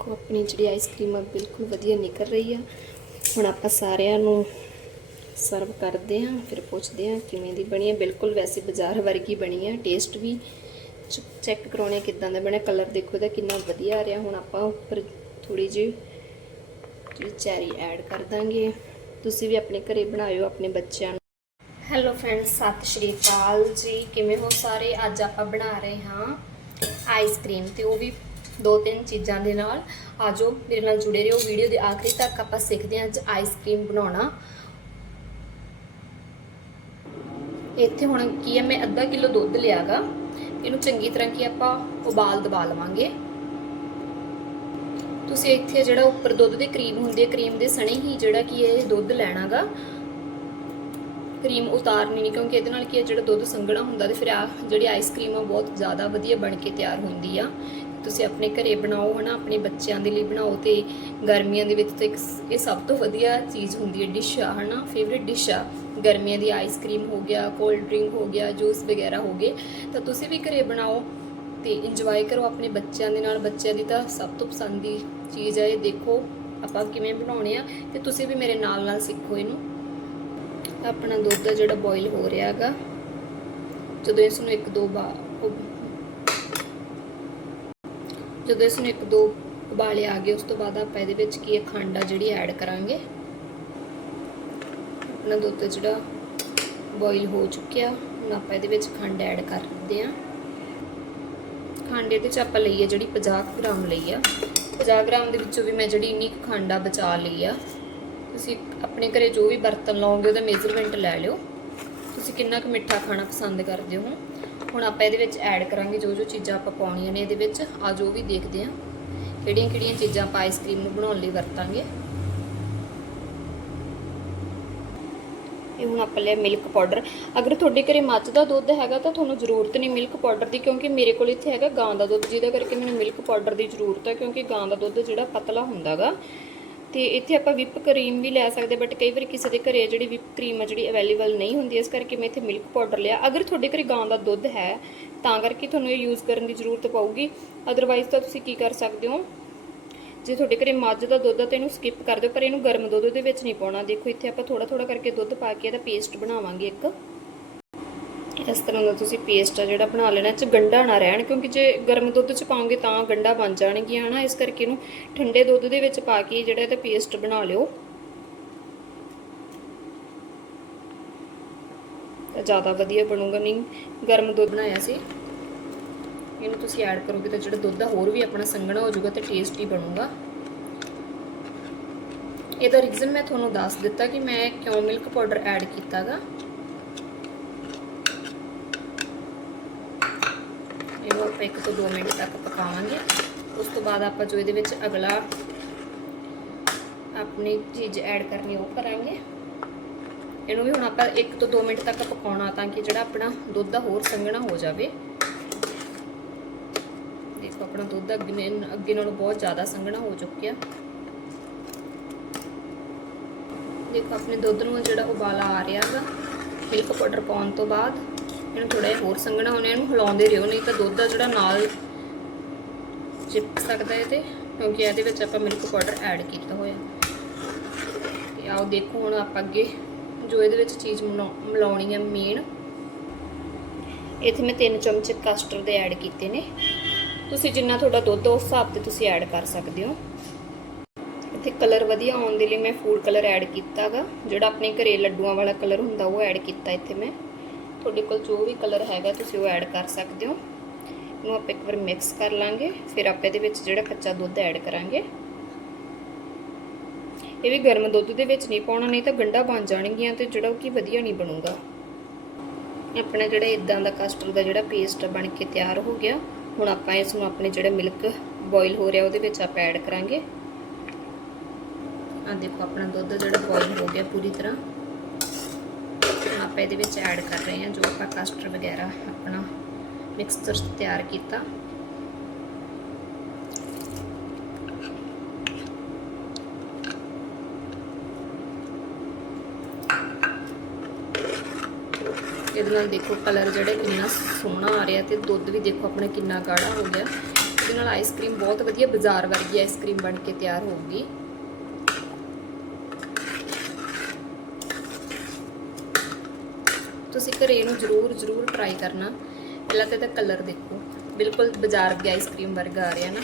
ਦੇਖੋ, ਆਪਣੀ ਜਿਹੜੀ ਆਈਸਕ੍ਰੀਮ ਆ ਬਿਲਕੁਲ ਵਧੀਆ ਨਿਕਲ ਰਹੀ ਆ। ਹੁਣ ਆਪਾਂ ਸਾਰਿਆਂ ਨੂੰ ਸਰਵ ਕਰਦੇ ਆ ਫਿਰ ਪੁੱਛਦੇ ਆ ਕਿਵੇਂ ਦੀ ਬਣੀ ਹੈ ਬਿਲਕੁਲ ਵੈਸੇ ਬਾਜ਼ਾਰ ਵਰਗੀ ਬਣੀ ਆ ਟੇਸਟ ਵੀ। ਚੈੱਕ ਕਰਾਉਣੇ ਕਿਦਾਂ ਦਾ ਬਣਿਆ। ਕਲਰ ਦੇਖੋ ਇਹਦਾ ਕਿੰਨਾ ਵਧੀਆ ਆ ਰਿਹਾ। ਹੁਣ ਆਪਾਂ ਉੱਪਰ ਥੋੜੀ ਜਿਹੀ ਜਿਹੜੀ ਚੈਰੀ ਐਡ ਕਰ ਦਾਂਗੇ। ਤੁਸੀਂ ਵੀ ਆਪਣੇ ਘਰੇ ਬਣਾਇਓ, ਆਪਣੇ ਬੱਚਿਆਂ ਨੂੰ। ਹੈਲੋ ਫਰੈਂਡਸ ਸਤਿ ਸ਼੍ਰੀ ਅਕਾਲ ਜੀ। ਕਿਵੇਂ ਹੋ ਸਾਰੇ? ਅੱਜ ਆਪਾਂ ਬਣਾ ਰਹੇ ਹਾਂ ਆਈਸਕ੍ਰੀਮ ਤੇ ਉਹ ਵੀ ਦੋ ਤਿੰਨ ਚੀਜ਼ਾਂ ਦੇ ਨਾਲ। ਆਜੋ ਮੇਰੇ ਨਾਲ ਜੁੜੇ ਰਹੋ। ਵੀਡੀਓ ਦੇ ਆਖਰੀ ਤੱਕ ਆਪਾਂ ਸਿੱਖਦੇ ਹਾਂ ਅੱਜ ਆਈਸਕ੍ਰੀਮ ਬਣਾਉਣਾ। ਇੱਥੇ ਹੁਣ ਕੀ ਹੈ, ਮੈਂ ਅੱਧਾ ਕਿਲੋ ਦੁੱਧ ਲਿਆਗਾ। ਇਹਨੂੰ ਚੰਗੀ ਤਰ੍ਹਾਂ ਕੀ ਆਪਾਂ ਉਬਾਲ ਦਬਾ ਲਵਾਂਗੇ। ਤੁਸੀਂ ਇੱਥੇ ਜਿਹੜਾ ਉੱਪਰ ਦੁੱਧ ਦੇ ਕਰੀਮ ਹੁੰਦੀ ਹੈ, ਕਰੀਮ ਦੇ ਸਣੇ ਹੀ ਜਿਹੜਾ ਕੀ ਇਹ ਦੁੱਧ ਲੈਣਾਗਾ, ਕਰੀਮ ਉਤਾਰਨੀ ਨਹੀਂ, ਕਿਉਂਕਿ ਇਹਦੇ ਨਾਲ ਕੀ ਹੈ, ਜਿਹੜਾ ਦੁੱਧ ਸੰਘਣਾ ਹੁੰਦਾ ਤੇ ਫਿਰ ਆ ਜਿਹੜੀ ਆਈਸਕ੍ਰੀਮ ਆ ਬਹੁਤ ਜ਼ਿਆਦਾ ਵਧੀਆ ਬਣ ਕੇ ਤਿਆਰ ਹੁੰਦੀ ਆ। ਤੁਸੀਂ ਆਪਣੇ ਘਰੇ ਬਣਾਓ, ਹਨਾ, ਆਪਣੇ ਬੱਚਿਆਂ ਦੇ ਲਈ ਬਣਾਓ ਤੇ ਗਰਮੀਆਂ ਦੇ ਵਿੱਚ ਤਾਂ ਇੱਕ ਇਹ ਸਭ ਤੋਂ ਵਧੀਆ ਚੀਜ਼ ਹੁੰਦੀ ਹੈ ਡਿਸ਼ ਆ, ਹਨਾ ਫੇਵਰਿਟ ਡਿਸ਼ ਆ। ਗਰਮੀਆਂ ਦੀ ਆਈਸਕ੍ਰੀਮ ਹੋ ਗਿਆ ਕੋਲਡ ਡਰਿੰਕ ਹੋ ਗਿਆ ਜੂਸ ਵਗੈਰਾ ਹੋ ਗਏ, ਤਾਂ ਤੁਸੀਂ ਵੀ ਘਰੇ ਬਣਾਓ ਤੇ ਇੰਜੋਏ ਕਰੋ ਆਪਣੇ ਬੱਚਿਆਂ ਦੇ ਨਾਲ। ਬੱਚਿਆਂ ਦੀ ਤਾਂ ਸਭ ਤੋਂ ਪਸੰਦ ਦੀ ਚੀਜ਼ ਹੈ ਇਹ ਦੇਖੋ ਆਪਾਂ ਕਿਵੇਂ ਬਣਾਉਣੇ ਆ ਤੇ ਤੁਸੀਂ ਵੀ ਮੇਰੇ ਨਾਲ ਨਾਲ ਸਿੱਖੋ ਇਹਨੂੰ। ਆਪਣਾ ਦੁੱਧ ਆ ਜਿਹੜਾ ਬੋਇਲ ਹੋ ਰਿਹਾ ਹੈਗਾ, ਜਦੋਂ ਇਸ ਨੂੰ ਇੱਕ ਦੋ ਵਾਰ ਜਦੋਂ ਇਸ ਨੂੰ ਇੱਕ ਦੋ ਉਬਾਲੇ ਆ ਗਏ, ਉਸ ਤੋਂ ਬਾਅਦ ਆਪਾਂ ਇਹਦੇ ਵਿੱਚ ਕੀ ਹੈ? ਖੰਡ ਆ ਜਿਹੜੀ ਐਡ ਕਰਾਂਗੇ। ਆਪਣਾ ਦੁੱਧ ਜਿਹੜਾ ਬੋਇਲ ਹੋ ਚੁੱਕਿਆ, ਹੁਣ ਆਪਾਂ ਇਹਦੇ ਵਿੱਚ ਖੰਡ ਐਡ ਕਰ ਦਿੰਦੇ ਆ ਖੰਡ ਇਹਦੇ ਚ ਆਪਾਂ ਲਈ ਹੈ ਜਿਹੜੀ 50 ਗ੍ਰਾਮ ਲਈ ਆ। 50 ਗ੍ਰਾਮ ਦੇ ਵਿੱਚੋਂ ਵੀ ਮੈਂ ਜਿਹੜੀ ਇੰਨੀ ਕੁ ਖੰਡ ਆ ਬਚਾ ਲਈ ਆ। ਤੁਸੀਂ ਆਪਣੇ ਘਰੇ ਜੋ ਵੀ ਬਰਤਨ ਲਾਓਗੇ, ਉਹਦਾ ਮੇਜ਼ਰਮੈਂਟ ਲੈ ਲਿਓ। ਤੁਸੀਂ ਕਿੰਨਾ ਕੁ ਮਿੱਠਾ ਖਾਣਾ ਪਸੰਦ ਕਰਦੇ ਹੋ? ਹੁਣ ਆਪਾਂ ਇਹਦੇ ਵਿੱਚ ਐਡ ਕਰਾਂਗੇ ਜੋ ਜੋ ਚੀਜ਼ਾਂ ਆਪਾਂ ਪਾਉਣੀਆਂ ਨੇ ਇਹਦੇ ਵਿੱਚ। ਆ ਜੋ ਵੀ ਦੇਖਦੇ ਆ ਕਿਹੜੀਆਂ ਕਿਹੜੀਆਂ ਚੀਜ਼ਾਂ ਆਪਾਂ ਆਈਸਕ੍ਰੀਮ ਨੂੰ ਬਣਾਉਣ ਲਈ ਵਰਤਾਂਗੇ। ਇਹ ਹੁਣ ਆਪਾਂ ਲਿਆ ਮਿਲਕ ਪਾਊਡਰ ਅਗਰ ਤੁਹਾਡੇ ਘਰੇ ਮੱਝ ਦਾ ਦੁੱਧ ਹੈਗਾ ਤਾਂ ਤੁਹਾਨੂੰ ਜ਼ਰੂਰਤ ਨਹੀਂ ਮਿਲਕ ਪਾਊਡਰ ਦੀ, ਕਿਉਂਕਿ ਮੇਰੇ ਕੋਲ ਇੱਥੇ ਹੈਗਾ ਗਾਂ ਦਾ ਦੁੱਧ, ਜਿਹਦਾ ਕਰਕੇ ਮੈਨੂੰ ਮਿਲਕ ਪਾਊਡਰ ਦੀ ਜ਼ਰੂਰਤ ਹੈ, ਕਿਉਂਕਿ ਗਾਂ ਦਾ ਦੁੱਧ ਜਿਹੜਾ ਪਤਲਾ ਹੁੰਦਾਗਾ। ਤੇ ਇੱਥੇ ਆਪਾਂ ਵਿਪ ਕਰੀਮ ਵੀ ਲੈ ਸਕਦੇ ਬਟ ਕਈ ਵਾਰ ਕਿਸੇ ਦੇ ਘਰੇ ਜਿਹੜੀ ਵਿਪ ਕਰੀਮ ਆ ਜਿਹੜੀ ਅਵੇਲੇਬਲ ਨਹੀਂ ਹੁੰਦੀ, ਇਸ ਕਰਕੇ ਮੈਂ ਇੱਥੇ ਮਿਲਕ ਪਾਊਡਰ ਲਿਆ। ਅਗਰ ਤੁਹਾਡੇ ਘਰੇ ਗਾਂ ਦਾ ਦੁੱਧ ਹੈ, ਤਾਂ ਕਰਕੇ ਤੁਹਾਨੂੰ ਇਹ ਯੂਜ਼ ਕਰਨ ਦੀ ਜ਼ਰੂਰਤ ਪਊਗੀ। ਅਦਰਵਾਈਜ਼ ਤਾਂ ਤੁਸੀਂ ਕੀ ਕਰ ਸਕਦੇ ਹੋ? ਜੇ ਤੁਹਾਡੇ ਘਰੇ ਮੱਝ ਦਾ ਦੁੱਧ ਆ, ਤਾਂ ਇਹਨੂੰ ਸਕਿਪ ਕਰ ਦਿਓ, ਪਰ ਇਹਨੂੰ ਗਰਮ ਦੁੱਧ ਦੇ ਵਿੱਚ ਨਹੀਂ ਪਾਉਣਾ। ਦੇਖੋ, ਇੱਥੇ ਆਪਾਂ ਥੋੜਾ ਥੋੜਾ ਕਰਕੇ ਦੁੱਧ ਪਾ ਕੇ ਇਹਦਾ ਪੇਸਟ ਬਣਾਵਾਂਗੇ ਇੱਕ। ਇਸ ਤਰ੍ਹਾਂ ਦਾ ਤੁਸੀਂ ਪੇਸਟ ਆ ਜਿਹੜਾ ਬਣਾ ਲੈਣਾ ਚ ਗੰਢਾ ਨਾ ਰਹਿਣ, ਕਿਉਂਕਿ ਜੇ ਗਰਮ ਦੁੱਧ ਚ ਪਾਓਗੇ ਤਾਂ ਗੰਢਾ ਬਣ ਜਾਣਗੀਆਂ, ਹਨਾ? ਇਸ ਕਰਕੇ ਇਹਨੂੰ ਠੰਡੇ ਦੁੱਧ ਦੇ ਵਿੱਚ ਪਾ ਕੇ ਜਿਹੜਾ ਇਹਦਾ ਪੇਸਟ ਬਣਾ ਲਿਓ। ਤਾਂ ਜ਼ਿਆਦਾ ਵਧੀਆ ਬਣੂਗਾ, ਨਹੀਂ, ਗਰਮ ਦੁੱਧ ਬਣਾਇਆ ਸੀ। ਇਹਨੂੰ ਤੁਸੀਂ ਐਡ ਕਰੋਗੇ ਤਾਂ ਜਿਹੜਾ ਦੁੱਧ ਆ, ਹੋਰ ਵੀ ਆਪਣਾ ਸੰਘਣਾ ਹੋ ਜਾਊਗਾ ਤੇ ਟੇਸਟੀ ਬਣੂਗਾ। ਇਹਦਾ ਰੀਜ਼ਨ ਮੈਂ ਤੁਹਾਨੂੰ ਦੱਸ ਦਿੱਤਾ ਕਿ ਮੈਂ ਕਿਉਂ ਮਿਲਕ ਪਾਊਡਰ ਐਡ ਕੀਤਾਗਾ ਇਹਨੂੰ ਆਪਾਂ 1 ਤੋਂ 2 ਮਿੰਟ ਤੱਕ ਪਕਾਵਾਂਗੇ। ਉਸ ਤੋਂ ਬਾਅਦ ਆਪਾਂ ਜੋ ਇਹਦੇ ਵਿੱਚ ਅਗਲਾ ਆਪਣੀ ਚੀਜ਼ ਐਡ ਕਰਨੀ ਉਹ ਕਰਾਂਗੇ। ਇਹਨੂੰ ਵੀ ਹੁਣ ਆਪਾਂ 1 ਤੋਂ 2 ਮਿੰਟ ਤੱਕ ਪਕਾਉਣਾ ਤਾਂ ਕਿ ਜਿਹੜਾ ਆਪਣਾ ਦੁੱਧ ਆ ਹੋਰ ਸੰਘਣਾ ਹੋ ਜਾਵੇ। ਦੇਖੋ ਆਪਣਾ ਦੁੱਧ ਅੱਗੇ ਅੱਗੇ ਨਾਲੋਂ ਬਹੁਤ ਜ਼ਿਆਦਾ ਸੰਘਣਾ ਹੋ ਚੁੱਕਿਆ। ਦੇਖੋ ਆਪਣੇ ਦੁੱਧ ਨੂੰ ਜਿਹੜਾ ਉਬਾਲਾ ਆ ਰਿਹਾ ਹੈਗਾ ਮਿਲਕ ਪਾਊਡਰ ਪਾਉਣ ਤੋਂ ਬਾਅਦ। ਇਹਨੂੰ ਥੋੜਾ ਜਿਹਾ ਹੋਰ ਸੰਘਣਾ ਹੋਣੇ, ਇਹਨੂੰ ਹਿਲਾਉਂਦੇ ਰਹੋ, ਨਹੀਂ ਤਾਂ ਦੁੱਧ ਦਾ ਜਿਹੜਾ ਨਾਲ ਚਿਪਕ ਸਕਦਾ ਹੈ ਤੇ ਕਿਉਂਕਿ ਇਹਦੇ ਵਿੱਚ ਆਪਾਂ ਮਿਲਕ ਪਾਊਡਰ ਐਡ ਕੀਤਾ ਹੋਇਆ। ਤੇ ਆਓ ਦੇਖੋ ਹੁਣ ਆਪਾਂ ਅੱਗੇ ਜੋ ਇਹਦੇ ਵਿੱਚ ਚੀਜ਼ ਮਿਲਾਉਣੀ ਹੈ ਮੇਨ ਇੱਥੇ ਮੈਂ 3 ਚਮਚੇ ਕਸਟਰਡ ਦੇ ਐਡ ਕੀਤੇ ਨੇ। ਤੁਸੀਂ ਜਿੰਨਾ ਤੁਹਾਡਾ ਦੁੱਧ ਉਸ ਹਿਸਾਬ ਤੇ ਤੁਸੀਂ ਐਡ ਕਰ ਸਕਦੇ ਹੋ। ਇੱਥੇ ਕਲਰ ਵਧੀਆ ਆਉਣ ਦੇ ਲਈ ਮੈਂ ਫੂਡ ਕਲਰ ਐਡ ਕੀਤਾਗਾ ਜਿਹੜਾ ਆਪਣੇ ਘਰੇ ਲੱਡੂਆਂ ਵਾਲਾ ਕਲਰ ਹੁੰਦਾ, ਉਹ ਐਡ ਕੀਤਾ ਇੱਥੇ ਮੈਂ। ਤੁਹਾਡੇ ਕੋਲ ਜੋ ਵੀ ਕਲਰ ਹੈਗਾ ਤੁਸੀਂ ਉਹ ਐਡ ਕਰ ਸਕਦੇ ਹੋ। ਇਹਨੂੰ ਆਪਾਂ ਇੱਕ ਵਾਰ ਮਿਕਸ ਕਰ ਲਾਂਗੇ, ਫਿਰ ਆਪਾਂ ਇਹਦੇ ਵਿੱਚ ਜਿਹੜਾ ਕੱਚਾ ਦੁੱਧ ਐਡ ਕਰਾਂਗੇ। ਇਹ ਵੀ ਗਰਮ ਦੁੱਧ ਦੇ ਵਿੱਚ ਨਹੀਂ ਪਾਉਣਾ, ਨਹੀਂ ਤਾਂ ਗੰਡਾ ਬਣ ਜਾਣਗੀਆਂ ਤੇ ਜਿਹੜਾ ਉਹ ਕਿ ਵਧੀਆ ਨਹੀਂ ਬਣੂਗਾ। ਆਪਣਾ ਜਿਹੜਾ ਇਦਾਂ ਦਾ ਕਸਟਰਡ ਦਾ ਜਿਹੜਾ ਪੇਸਟ ਬਣ ਕੇ ਤਿਆਰ ਹੋ ਗਿਆ, ਹੁਣ ਆਪਾਂ ਇਸ ਨੂੰ ਆਪਣੇ ਜਿਹੜਾ ਮਿਲਕ ਬੋਇਲ ਹੋ ਰਿਹਾ ਉਹਦੇ ਵਿੱਚ ਆਪਾਂ ਐਡ ਕਰਾਂਗੇ। ਆ ਦੇਖੋ, ਆਪਣਾ ਦੁੱਧ ਜਿਹੜਾ ਬੋਇਲ ਹੋ ਗਿਆ ਪੂਰੀ ਤਰ੍ਹਾਂ। ਆਪਾਂ ਇਹਦੇ ਵਿੱਚ ਐਡ ਕਰ ਰਹੇ ਹਾਂ ਜੋ ਆਪਾਂ ਕਸਟਰ ਵਗੈਰਾ ਆਪਣਾ ਮਿਕਸਚਰ ਤਿਆਰ ਕੀਤਾ। ਇਹਦੇ ਨਾਲ ਦੇਖੋ ਕਲਰ ਜਿਹੜਾ ਕਿੰਨਾ ਸੋਹਣਾ ਆ ਰਿਹਾ ਤੇ ਦੁੱਧ ਵੀ ਦੇਖੋ ਆਪਣਾ ਕਿੰਨਾ ਗਾੜਾ ਹੋ ਗਿਆ। ਦੇ ਨਾਲ ਆਈਸਕ੍ਰੀਮ ਬਹੁਤ ਵਧੀਆ ਬਾਜ਼ਾਰ ਵਰਗੀ ਆਈਸਕ੍ਰੀਮ ਬਣ ਕੇ ਤਿਆਰ ਹੋਊਗੀ। ਤੁਸੀਂ ਘਰੇ ਇਹਨੂੰ ਜ਼ਰੂਰ ਜ਼ਰੂਰ ਟਰਾਈ ਕਰਨਾ। ਪਹਿਲਾਂ ਤਾਂ ਇਹਦਾ ਕਲਰ ਦੇਖੋ। ਬਿਲਕੁਲ ਬਾਜ਼ਾਰ ਦੀ ਆਈਸਕ੍ਰੀਮ ਵਰਗਾ ਆ ਰਿਹਾ ਨਾ।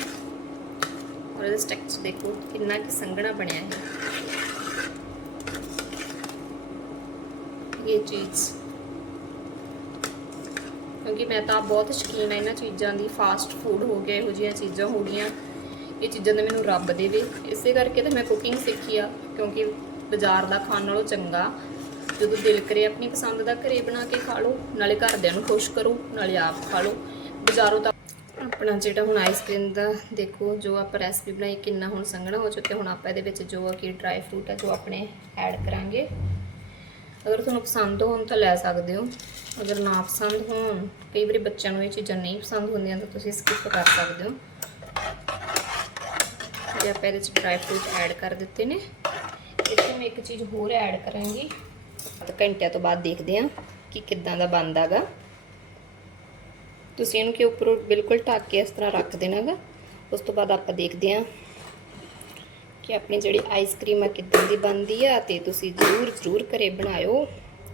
ਔਰ ਇਹਦਾ ਸਟ੍ਰਕਚਰ ਦੇਖੋ, ਕਿੰਨਾ ਕਿ ਸੰਘਣਾ ਬਣਿਆ ਹੈ ਇਹ ਚੀਜ਼। ਕਿਉਂਕਿ ਮੈਂ ਤਾਂ ਬਹੁਤ ਸ਼ੌਕੀਨ ਆ ਇਹਨਾਂ ਚੀਜ਼ਾਂ ਦੀ। ਫਾਸਟ ਫੂਡ ਹੋ ਗਿਆ, ਇਹੋ ਜਿਹੀਆਂ ਚੀਜ਼ਾਂ ਹੋ ਗਈਆਂ ਇਹ ਚੀਜ਼ਾਂ ਦਾ ਮੈਨੂੰ ਰੱਬ ਦੇਵੇ। ਇਸੇ ਕਰਕੇ ਤਾਂ ਮੈਂ ਕੁਕਿੰਗ ਸਿੱਖੀ ਆ, ਕਿਉਂਕਿ ਬਾਜ਼ਾਰ ਦਾ ਖਾਣ ਨਾਲੋਂ ਚੰਗਾ। ਜਦੋਂ ਦਿਲ ਕਰੇ ਆਪਣੀ ਪਸੰਦ ਦਾ ਘਰੇ ਬਣਾ ਕੇ ਖਾ ਲਓ, ਨਾਲੇ ਘਰਦਿਆਂ ਨੂੰ ਖੁਸ਼ ਕਰੋ, ਨਾਲੇ ਆਪ ਖਾ ਲਓ। ਬਾਜ਼ਾਰੋਂ ਤਾਂ ਆਪਣਾ ਜਿਹੜਾ ਹੁਣ ਆਈਸਕ੍ਰੀਮ ਦਾ ਦੇਖੋ, ਜੋ ਆਪਾਂ ਰੈਸਪੀ ਬਣਾਈ, ਕਿੰਨਾ ਹੁਣ ਸੰਘਣਾ ਹੋ ਚੁੱਕਿਆ। ਹੁਣ ਆਪਾਂ ਇਹਦੇ ਵਿੱਚ ਜੋ ਕਿ ਡਰਾਈ ਫਰੂਟ ਹੈ ਜੋ ਆਪਣੇ ਐਡ ਕਰਾਂਗੇ। ਅਗਰ ਤੁਹਾਨੂੰ ਪਸੰਦ ਹੋਣ ਤਾਂ ਲੈ ਸਕਦੇ ਹੋ। ਅਗਰ ਨਾ ਪਸੰਦ ਹੋਣ, ਕਈ ਵਾਰੀ ਬੱਚਿਆਂ ਨੂੰ ਇਹ ਚੀਜ਼ਾਂ ਨਹੀਂ ਪਸੰਦ ਹੁੰਦੀਆਂ, ਤਾਂ ਤੁਸੀਂ ਸਕਿਪ ਕਰ ਸਕਦੇ ਹੋ। ਜੇ ਆਪਾਂ ਇਹਦੇ ਵਿੱਚ ਡਰਾਈ ਫਰੂਟ ਐਡ ਕਰ ਦਿੱਤੇ ਨੇ। ਇੱਥੇ ਮੈਂ ਇੱਕ ਚੀਜ਼ ਹੋਰ ਐਡ ਕਰਾਂਗੀ। ਘੰਟਿਆਂ ਤੋਂ ਬਾਅਦ ਦੇਖਦੇ ਹਾਂ ਕਿ ਕਿੱਦਾਂ ਦਾ ਬਣਦਾਗਾ। ਤੁਸੀਂ ਇਹਨੂੰ ਕਿ ਉੱਪਰੋਂ ਬਿਲਕੁਲ ਢੱਕ ਕੇ ਇਸ ਤਰ੍ਹਾਂ ਰੱਖ ਦੇਣਾਗਾ। ਉਸ ਤੋਂ ਬਾਅਦ ਆਪਾਂ ਦੇਖਦੇ ਹਾਂ ਕਿ ਆਪਣੀ ਜਿਹੜੀ ਆਈਸਕ੍ਰੀਮ ਆ ਕਿੱਦਾਂ ਦੀ ਬਣਦੀ ਆ ਤੇ ਤੁਸੀਂ ਜ਼ਰੂਰ ਜ਼ਰੂਰ ਘਰੇ ਬਣਾਇਓ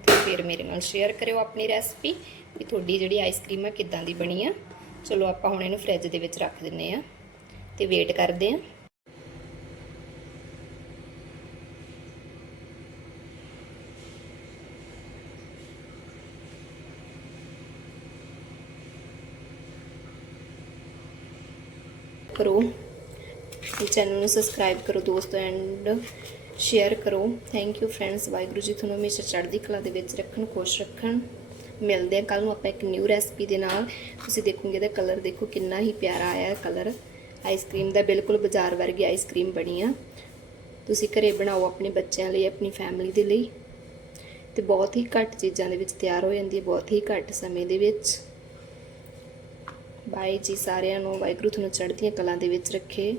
ਤੇ ਫਿਰ ਮੇਰੇ ਨਾਲ ਸ਼ੇਅਰ ਕਰਿਓ ਆਪਣੀ ਰੈਸਪੀ ਵੀ ਤੁਹਾਡੀ ਜਿਹੜੀ ਆਈਸਕ੍ਰੀਮ ਆ ਕਿੱਦਾਂ ਦੀ ਬਣੀ ਆ। ਚਲੋ ਆਪਾਂ ਹੁਣ ਇਹਨੂੰ ਫ੍ਰਿਜ ਦੇ ਵਿੱਚ ਰੱਖ ਦਿੰਨੇ ਆ ਤੇ ਵੇਟ ਕਰਦੇ ਆ ਕਰੋ। ਚੈਨਲ ਨੂੰ ਸਬਸਕ੍ਰਾਈਬ ਕਰੋ ਦੋਸਤੋ ਐਂਡ ਸ਼ੇਅਰ ਕਰੋ। Thank you friends Waheguru ji ਤੁਹਾਨੂੰ ਹਮੇਸ਼ਾ ਚੜ੍ਹਦੀ ਕਲਾ ਦੇ ਵਿੱਚ ਰੱਖਣ, ਖੁਸ਼ ਰੱਖਣ। ਮਿਲਦੇ ਆ ਕੱਲ ਨੂੰ ਆਪਾਂ ਇੱਕ ਨਿਊ ਰੈਸਪੀ ਦੇ ਨਾਲ। ਤੁਸੀਂ ਦੇਖੋਗੇ ਇਹਦਾ ਕਲਰ ਦੇਖੋ ਕਿੰਨਾ ਹੀ ਪਿਆਰਾ ਆਇਆ ਕਲਰ ਆਈਸਕ੍ਰੀਮ ਦਾ ਬਿਲਕੁਲ ਬਾਜ਼ਾਰ ਵਰਗੀ ਆਈਸਕ੍ਰੀਮ ਬਣੀ ਆ। ਤੁਸੀਂ ਘਰੇ ਬਣਾਓ ਆਪਣੇ ਬੱਚਿਆਂ ਲਈ, ਆਪਣੀ ਫੈਮਿਲੀ ਦੇ ਲਈ। ਤੇ ਬਹੁਤ ਹੀ ਘੱਟ ਚੀਜ਼ਾਂ ਦੇ ਵਿੱਚ ਤਿਆਰ ਹੋ ਜਾਂਦੀ ਹੈ, ਬਹੁਤ ਹੀ ਘੱਟ ਸਮੇਂ ਦੇ ਵਿੱਚ। ਬਾਈ ਜੀ ਸਾਰਿਆਂ ਨੂੰ ਵਾਹਿਗੁਰੂ ਤੁਹਾਨੂੰ ਚੜ੍ਹਦੀਆਂ ਕਲਾਂ ਦੇ ਵਿੱਚ ਰੱਖੇ।